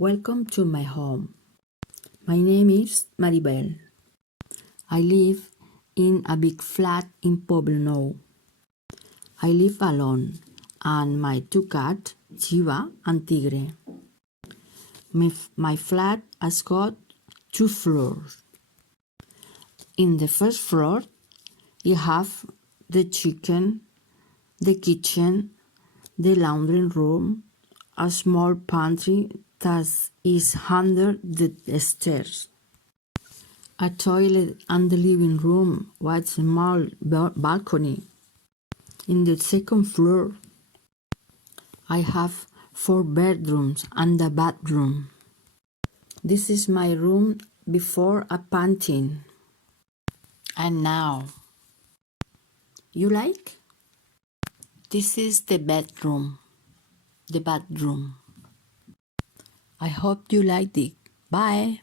Welcome to my home. My name is Maribel. I live in a big flat in Poblenou. I live alone and my two cats, Chiva and Tigre. My flat has got 2 floors. In the first floor, you have the kitchen, the laundry room, a small pantry that is under the stairs, a toilet and the living room with a small balcony. In the second floor, I have 4 bedrooms and a bathroom. This is my room before a painting. And now, you like? This is the bathroom. I hope you liked it. Bye.